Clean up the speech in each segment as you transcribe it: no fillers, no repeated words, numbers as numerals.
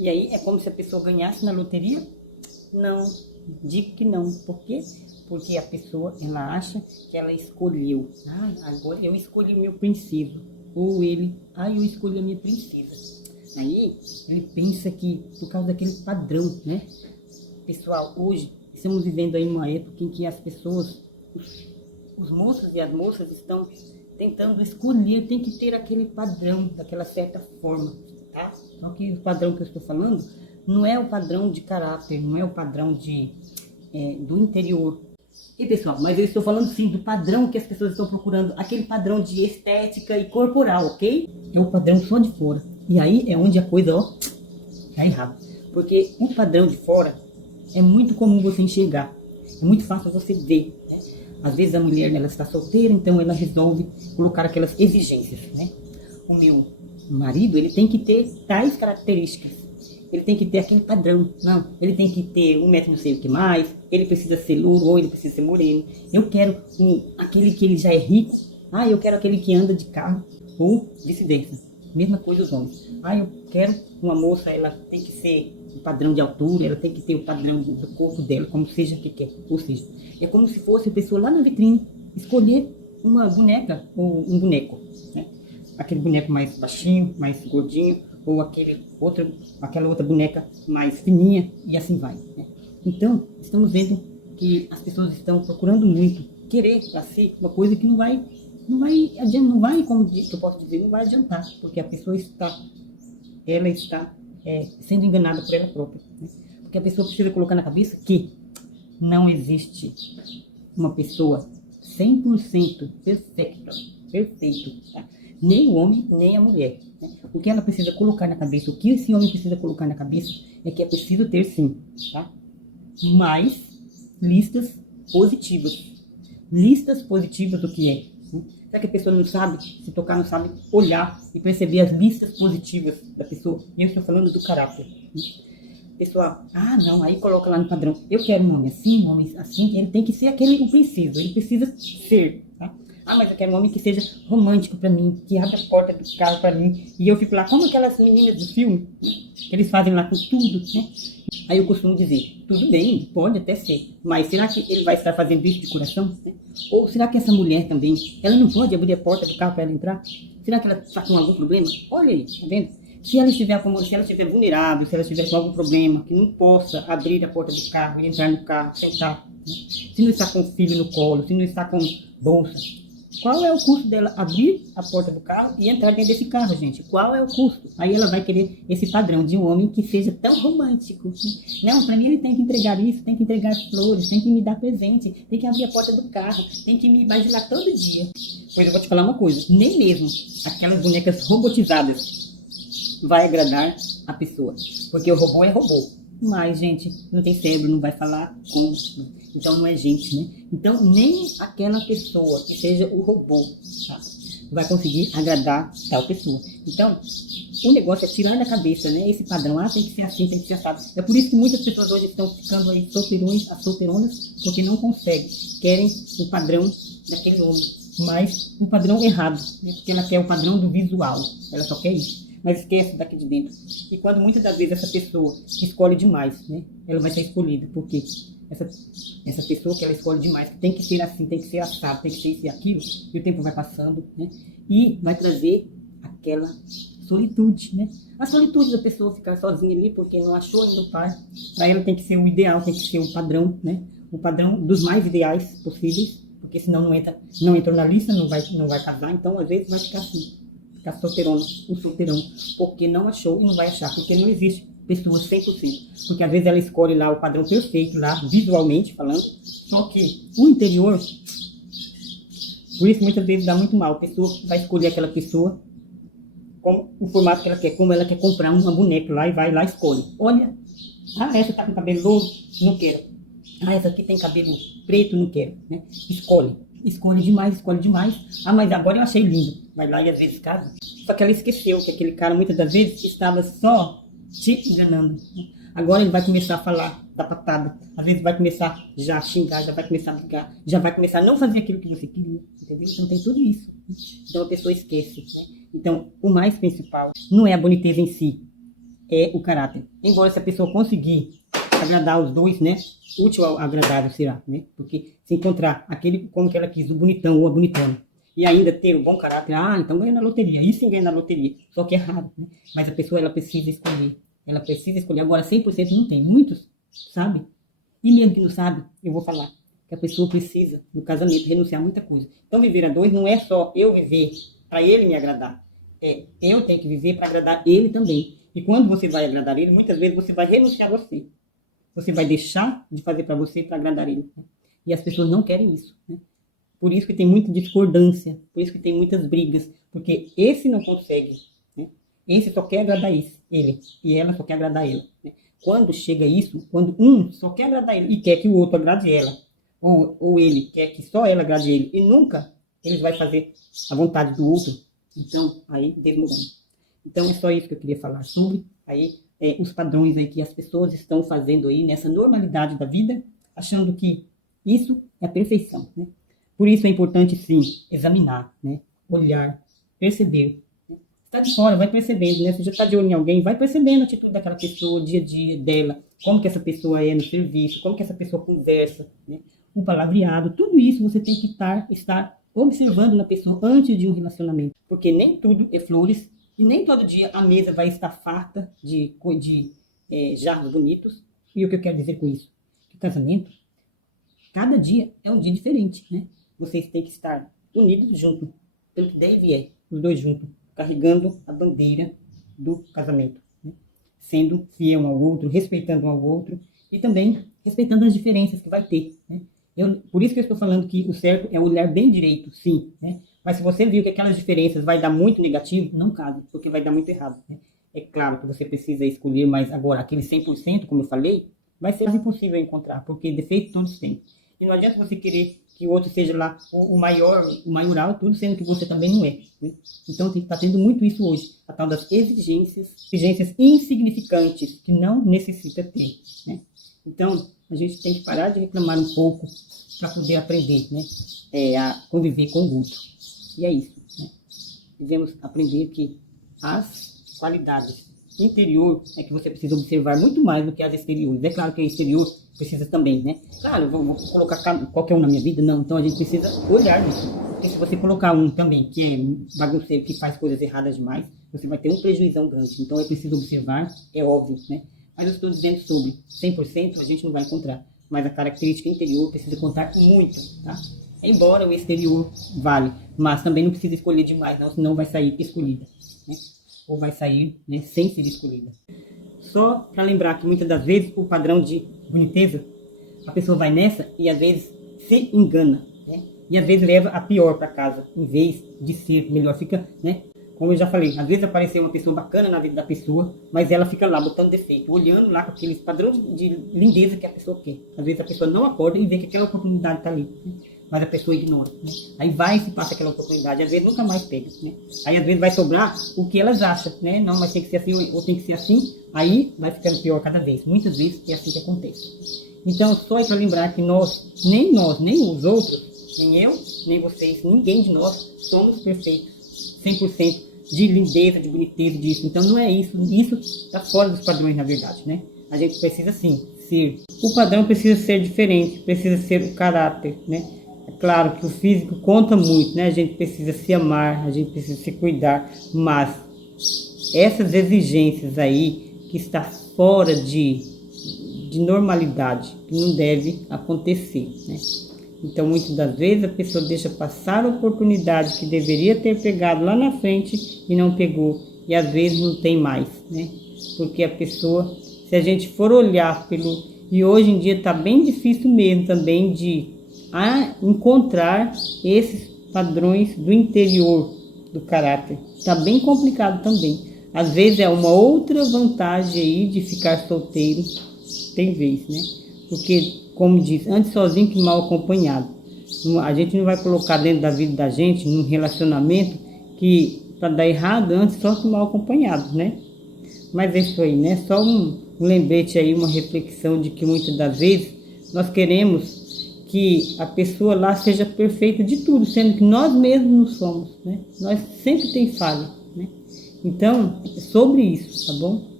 E aí é como se a pessoa ganhasse na loteria? Não, digo que não. Por quê? Porque a pessoa, ela acha que ela escolheu. Agora eu escolhi o meu princesa. Ou ele, eu escolhi a minha princesa. Aí ele pensa que por causa daquele padrão, né? Pessoal, hoje estamos vivendo aí uma época em que as pessoas, os moços e as moças estão tentando escolher, tem que ter aquele padrão, daquela certa forma, tá? Só que o padrão que eu estou falando não é o padrão de caráter, não é o padrão do interior. E pessoal, mas eu estou falando sim do padrão que as pessoas estão procurando, aquele padrão de estética e corporal, ok? É o padrão só de fora. E aí é onde a coisa, tá errada. Porque o padrão de fora é muito comum você enxergar. É muito fácil você ver, né? Às vezes a mulher, ela está solteira, então ela resolve colocar aquelas exigências, né? O meu marido, ele tem que ter tais características. Ele tem que ter aquele padrão. Não, ele tem que ter 1 metro não sei o que mais. Ele precisa ser louro ou ele precisa ser moreno. Eu quero aquele que ele já é rico. Eu quero aquele que anda de carro. Ou vice-versa. Mesma coisa os homens. Eu quero uma moça, ela tem que ser o padrão de altura, ela tem que ter o padrão do corpo dela, como seja que quer. Ou seja, é como se fosse a pessoa lá na vitrine escolher uma boneca ou um boneco, né? Aquele boneco mais baixinho, mais gordinho, ou aquela outra boneca mais fininha, e assim vai, né? Então, estamos vendo que as pessoas estão procurando muito querer para si uma coisa que não vai, como eu posso dizer, não vai adiantar, porque a pessoa está sendo enganada por ela própria, né? Porque a pessoa precisa colocar na cabeça que não existe uma pessoa 100% perfeito, tá? Nem o homem, nem a mulher, né? O que ela precisa colocar na cabeça, o que esse homem precisa colocar na cabeça é que é preciso ter sim, tá? Mais listas positivas. Listas positivas do que é, né? Será que a pessoa não sabe se tocar, não sabe olhar e perceber as listas positivas da pessoa? E eu estou falando do caráter, né? Pessoal, não, aí coloca lá no padrão. Eu quero um homem assim, ele tem que ser aquele o preciso, ele precisa ser, tá? Mas eu quero um homem que seja romântico pra mim, que abra a porta do carro pra mim. E eu fico lá, como aquelas meninas do filme, que eles fazem lá com tudo, né? Aí eu costumo dizer, tudo bem, pode até ser, mas será que ele vai estar fazendo isso de coração, né? Ou será que essa mulher também, ela não pode abrir a porta do carro para ela entrar? Será que ela está com algum problema? Olha aí, tá vendo? Se ela estiver vulnerável, se ela estiver com algum problema, que não possa abrir a porta do carro e entrar no carro, sentar, né? Se não está com o filho no colo, se não está com bolsa, qual é o custo dela abrir a porta do carro e entrar dentro desse carro, gente? Qual é o custo? Aí ela vai querer esse padrão de um homem que seja tão romântico, né? Não, para mim ele tem que entregar isso, tem que entregar flores, tem que me dar presente, tem que abrir a porta do carro, tem que me basilar todo dia. Pois eu vou te falar uma coisa, nem mesmo aquelas bonecas robotizadas vai agradar a pessoa, porque o robô é robô. Mas, gente, não tem cérebro, não vai falar com, então não é gente, né? Então, nem aquela pessoa que seja o robô, tá? Vai conseguir agradar tal pessoa. Então, o negócio é tirar da cabeça, né? Esse padrão, tem que ser assim, tem que ser assado. É por isso que muitas pessoas hoje estão ficando aí solteironas, porque não conseguem, querem o padrão daquele homem, mas um padrão errado, né? Porque ela quer o padrão do visual, ela só quer isso. Mas esquece daqui de dentro. E quando muitas das vezes essa pessoa escolhe demais, né? Ela vai ser escolhida. Porque essa pessoa que ela escolhe demais, que tem que ser assim, tem que ser assado, tem que ser isso e aquilo, e o tempo vai passando, né? E vai trazer aquela solitude, né? A solitude da pessoa ficar sozinha ali porque não achou ainda o par. Para ela tem que ser o ideal, tem que ser o padrão, né? O padrão dos mais ideais possíveis, porque senão não entrou na lista, não vai casar, então às vezes vai ficar assim. Ficar solteirona, um solteirão, porque não achou e não vai achar, porque não existe pessoa 100%, porque às vezes ela escolhe lá o padrão perfeito, lá visualmente falando, só que o interior, por isso muitas vezes dá muito mal, a pessoa vai escolher aquela pessoa como o formato que ela quer, como ela quer comprar uma boneca lá e vai lá e escolhe, olha, essa tá com cabelo louro, não quero, essa aqui tem cabelo preto, não quero, né? Escolhe demais, mas agora eu achei lindo. Vai lá e às vezes casa. Só que ela esqueceu que aquele cara muitas das vezes estava só te enganando. Agora ele vai começar a falar da patada. Às vezes vai começar já a xingar, já vai começar a brigar, já vai começar a não fazer aquilo que você queria, entendeu? Então tem tudo isso. Então a pessoa esquece, né? Então o mais principal não é a boniteza em si, é o caráter. Embora se a pessoa conseguir agradar os dois, né? Útil ao agradável será, né? Porque se encontrar aquele como que ela quis, o bonitão ou a bonitona, e ainda ter um bom caráter, então ganha na loteria, isso sim ganha na loteria, só que é raro, né? Mas a pessoa, ela precisa escolher, agora 100% não tem, muitos, sabe? E mesmo que não sabe, eu vou falar, que a pessoa precisa, no casamento, renunciar a muita coisa. Então viver a dois não é só eu viver para ele me agradar, eu tenho que viver para agradar ele também. E quando você vai agradar ele, muitas vezes você vai renunciar a você. Você vai deixar de fazer para você para agradar ele. Né? E as pessoas não querem isso. Né? Por isso que tem muita discordância, por isso que tem muitas brigas, porque esse não consegue. Né? Esse só quer agradar ele, e ela só quer agradar ele. Né? Quando chega isso, quando um só quer agradar ele e quer que o outro agrade ela, ou ele quer que só ela agrade ele, e nunca ele vai fazer a vontade do outro, então aí desmorona. Então é só isso que eu queria falar sobre aí, os padrões aí que as pessoas estão fazendo aí nessa normalidade da vida, achando que isso é a perfeição, né? Por isso é importante sim examinar, né? Olhar, perceber. Está de fora, vai percebendo, né? Você já está de olho em alguém, vai percebendo a atitude daquela pessoa, o dia a dia dela, como que essa pessoa é no serviço, como que essa pessoa conversa, né? O palavreado, tudo isso você tem que estar observando na pessoa antes de um relacionamento, porque nem tudo é flores. E nem todo dia a mesa vai estar farta de jarros bonitos. E o que eu quero dizer com isso? Que o casamento, cada dia é um dia diferente, né? Vocês têm que estar unidos juntos, pelo que der e vier, os dois juntos, carregando a bandeira do casamento, né? Sendo fiel um ao outro, respeitando um ao outro e também respeitando as diferenças que vai ter, né? Por isso que eu estou falando que o certo é olhar bem direito, sim, né? Mas se você viu que aquelas diferenças vai dar muito negativo, não case, porque vai dar muito errado, né? É claro que você precisa escolher, mas agora aquele 100%, como eu falei, vai ser impossível encontrar, porque defeitos todos têm. E não adianta você querer que o outro seja lá o maior, o maioral, tudo sendo que você também não é, né? Então está tendo muito isso hoje, a tal das exigências insignificantes, que não necessita ter, né? Então, a gente tem que parar de reclamar um pouco para poder aprender, né? A conviver com o outro. E é isso, né? Devemos aprender que as qualidades interior é que você precisa observar muito mais do que as exteriores. É claro que a exterior precisa também, né? Claro, eu vou colocar qualquer um na minha vida, não. Então a gente precisa olhar nisso. Porque se você colocar um também que é bagunceiro, que faz coisas erradas demais, você vai ter um prejuízo grande. Então é preciso observar, é óbvio, né? Mas eu estou dizendo sobre 100% a gente não vai encontrar. Mas a característica interior precisa contar muito, tá? Embora o exterior vale, mas também não precisa escolher demais, não, senão vai sair escolhida, né? Ou vai sair, né, sem ser escolhida. Só para lembrar que muitas das vezes o padrão de boniteza, a pessoa vai nessa e às vezes se engana, né? E às vezes leva a pior para casa, em vez de ser melhor, fica, né? Como eu já falei, às vezes apareceu uma pessoa bacana na vida da pessoa, mas ela fica lá botando defeito, olhando lá com aqueles padrões de lindeza que a pessoa quer. Às vezes a pessoa não acorda e vê que aquela oportunidade está ali, né? Mas a pessoa ignora, né? Aí vai e se passa aquela oportunidade, às vezes nunca mais pega, né? Aí às vezes vai sobrar o que elas acham, né? Não, mas tem que ser assim ou tem que ser assim, aí vai ficando pior cada vez. Muitas vezes é assim que acontece. Então, só é para lembrar que nós, nem os outros, nem eu, nem vocês, ninguém de nós somos perfeitos, 100% de lindeza, de boniteza, disso. Então não é isso, isso está fora dos padrões, na verdade, né? A gente precisa sim ser, o padrão precisa ser diferente, precisa ser o caráter, né? É claro que o físico conta muito, né? A gente precisa se amar, a gente precisa se cuidar, mas essas exigências aí que está fora de normalidade, que não deve acontecer, né? Então, muitas das vezes, a pessoa deixa passar a oportunidade que deveria ter pegado lá na frente e não pegou. E às vezes não tem mais, né? Porque a pessoa, se a gente for olhar pelo... E hoje em dia está bem difícil mesmo também de encontrar esses padrões do interior do caráter. Está bem complicado também. Às vezes é uma outra vantagem aí de ficar solteiro, tem vez, né? Porque, como diz, antes sozinho que mal acompanhado. A gente não vai colocar dentro da vida da gente, num relacionamento, que para dar errado, antes só que mal acompanhado, né? Mas é isso aí, né? Só um lembrete aí, uma reflexão de que muitas das vezes nós queremos que a pessoa lá seja perfeita de tudo, sendo que nós mesmos não somos, né? Nós sempre tem falha, né? Então, é sobre isso, tá bom?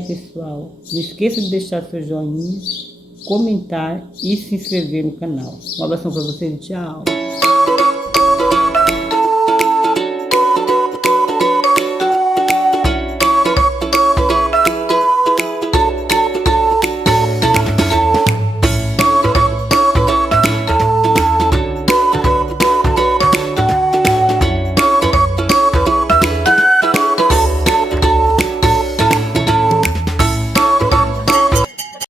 pessoal, não esqueça de deixar seu joinha, comentar e se inscrever no canal. Um abração para vocês e tchau!